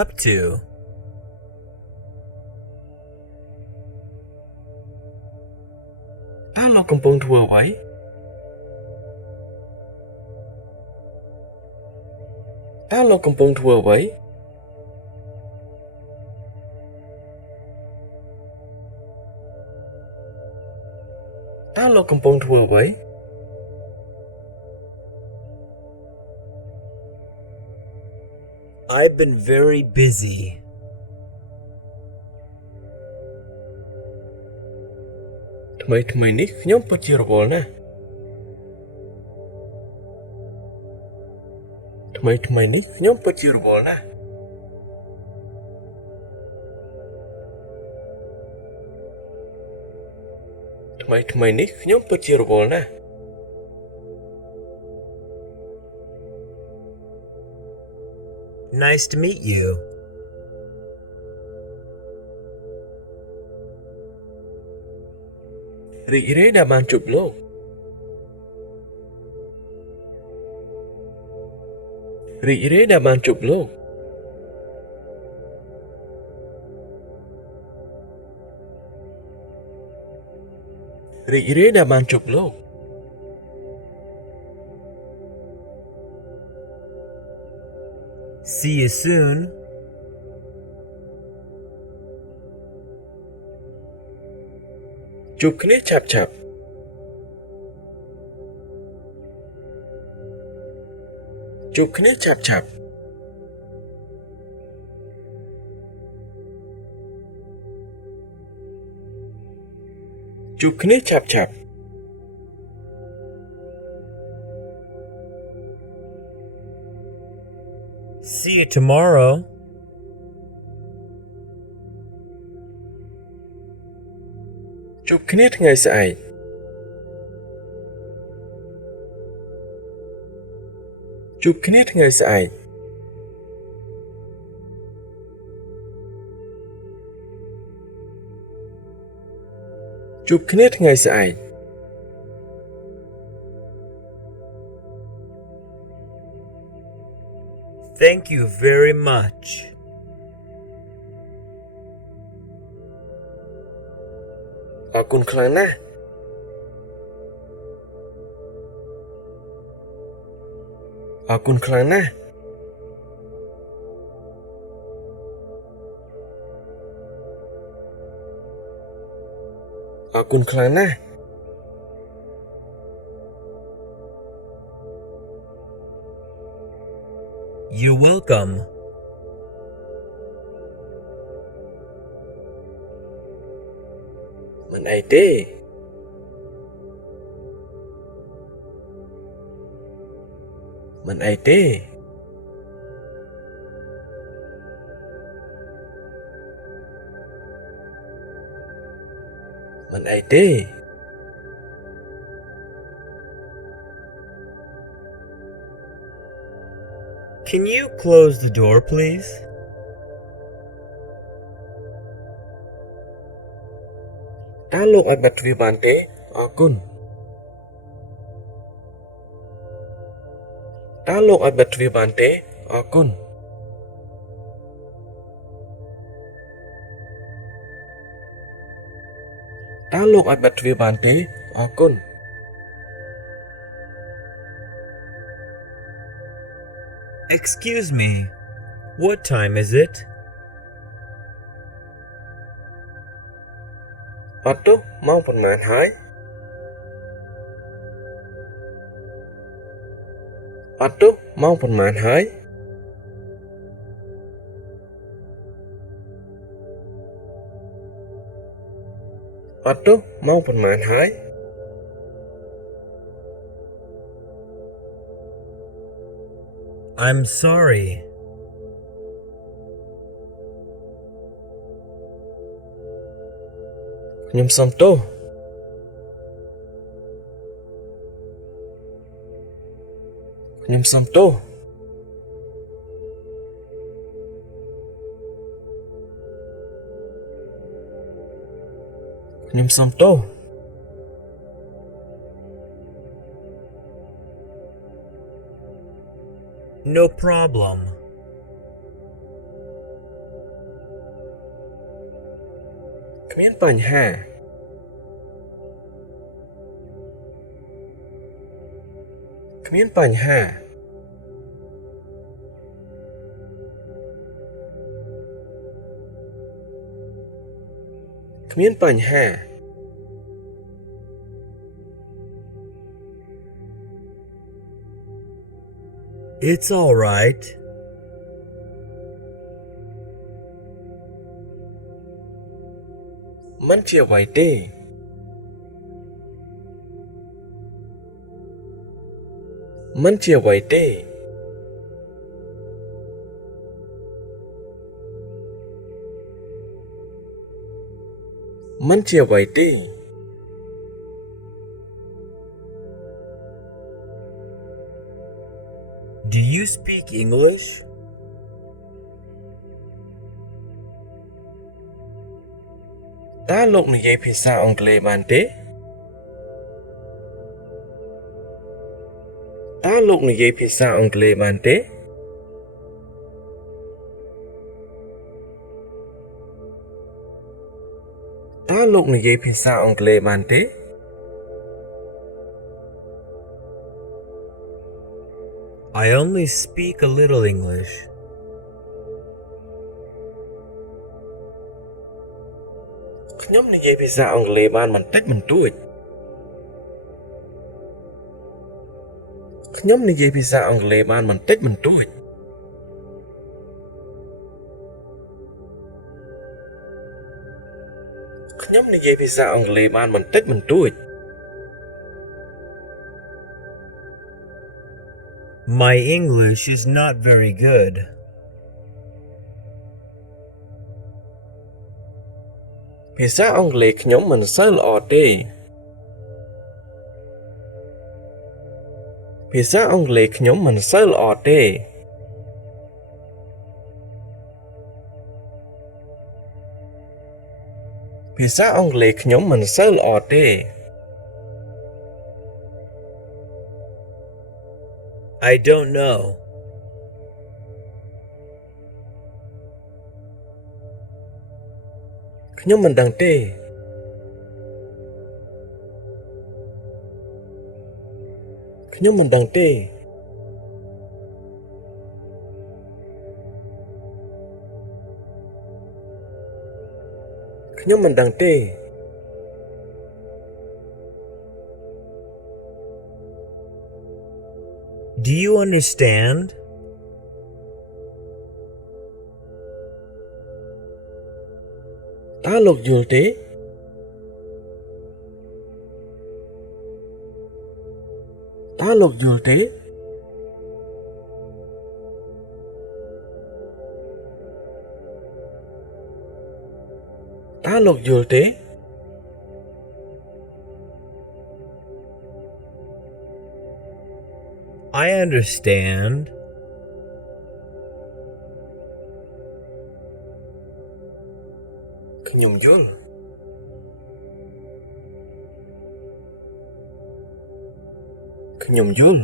up to តើលោកកំពុងធ្វើអ្វីតើលោកកំពុងធ្វើអ្វីតើលោកកំពុងធ្វើអ្វី I've been very busy. ថ្មីនេះខ្ញុំពិតជារវល់ណាស់ថ្មីនេះខ្ញុំពិតជារវល់ណាស់ថ្មីនេះខ្ញុំពិតជារវល់ណាស់ Nice to meet you. រីករាយដែលបានជួបលោករីករាយដែលបានជួបលោករីករាយដែលបានជួបលោក See you soon. ជួបគ្នាឆាប់ៗជួបគ្នាឆាប់ៗជួបគ្នាឆាប់ៗ See you tomorrow. ជួបគ្នាថ្ងៃស្អែកជួបគ្នាថ្ងៃស្អែកជួបគ្នាថ្ងៃស្អែក Thank you very much. អរគុណខ្លាំងណាស់អរគុណខ្លាំងណាស់អរគុណខ្លាំងណាស់ You're welcome. មិនអីទេមិនអីទេមិនអីទេ Can you close the door, please? តើលោកអាចបិទទ្វារបានទេអរគុណតើលោកអាចបិទទ្វារបានទេអរគុណតើលោកអាចបិទទ្វារបានទេអរគុណ Excuse me. What time is it? អត់ទោះម៉ោងប៉ុន្មានហើយអត់ទោះម៉ោងប៉ុន្មានហើយអត់ទោះម៉ោងប៉ុន្មានហើយ I'm sorry. ខ្ញុំសុំទោសខ្ញុំសុំទោសខ្ញុំសុំទោស No problem. គ្មានបញ្ហាគ្មានបញ្ហាគ្មានបញ្ហា It's all right. มันជាអ្វីទេมันជាអ្វីទេมันជាអ្វីទេ Do you speak English? តើលោកនិយាយភាសាអង់គ្លេសបានទេតើលោកនិយាយភាសាអង់គ្លេសបានទេតើលោកនិយាយភាសាអង់គ្លេសបានទេ I only speak a little English. ខ្ញុំនិយាយភាសាអង់គ្លេសបានបន្តិចបន្តួចខ្ញុំនិយាយភាសាអង់គ្លេសបានបន្តិចបន្តួចខ្ញុំនិយាយភាសាអង់គ្លេសបានបន្តិចបន្តួច My English is not very good. ភាសាអង់គ្លេសខ្ញុំមិនសូវល្អទេភាសាអង់គ្លេសខ្ញុំមិនសូវល្អទេភាសាអង់គ្លេសខ្ញុំមិនសូវល្អទេ I don't know. ខ្ញុំមិនដឹងទេខ្ញុំមិនដឹងទេខ្ញុំមិនដឹងទេ Do you understand? តើលោកយល់ទេតើលោកយល់ទេតើលោកយល់ទេ I understand. ខ្ញុំយល់ខ្ញុំយល់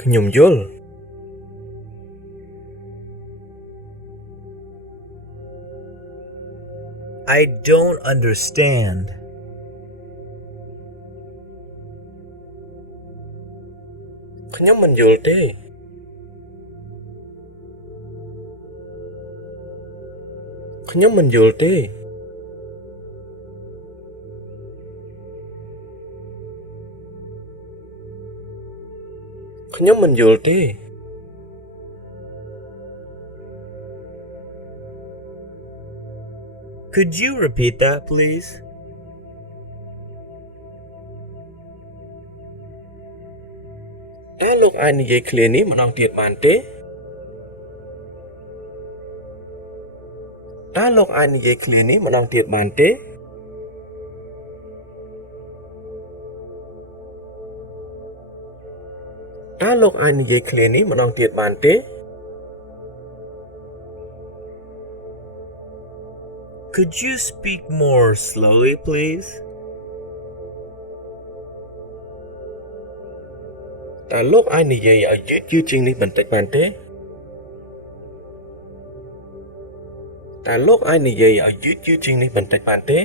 ខ្ញុំយល់ I don't understand. ខ្ញុំមិនយល់ទេខ្ញុំមិនយល់ទេខ្ញុំមិនយល់ទេ Could you repeat that, please? តើលោកអាចនិយាយឃ្លានេះម្ដងទៀតបានទេតើលោកអាចនិយាយឃ្លានេះម្ដងទៀតបានទេតើលោកអាចនិយាយឃ្លានេះម្ដងទៀតបានទេ Could you speak more slowly, please? តើលោកអាចនិយាយឲ្យយឺតជាងនេះបន្តិចបានទេតើលោកអាចនិយាយឲ្យយឺតជាងនេះបន្តិចបានទេ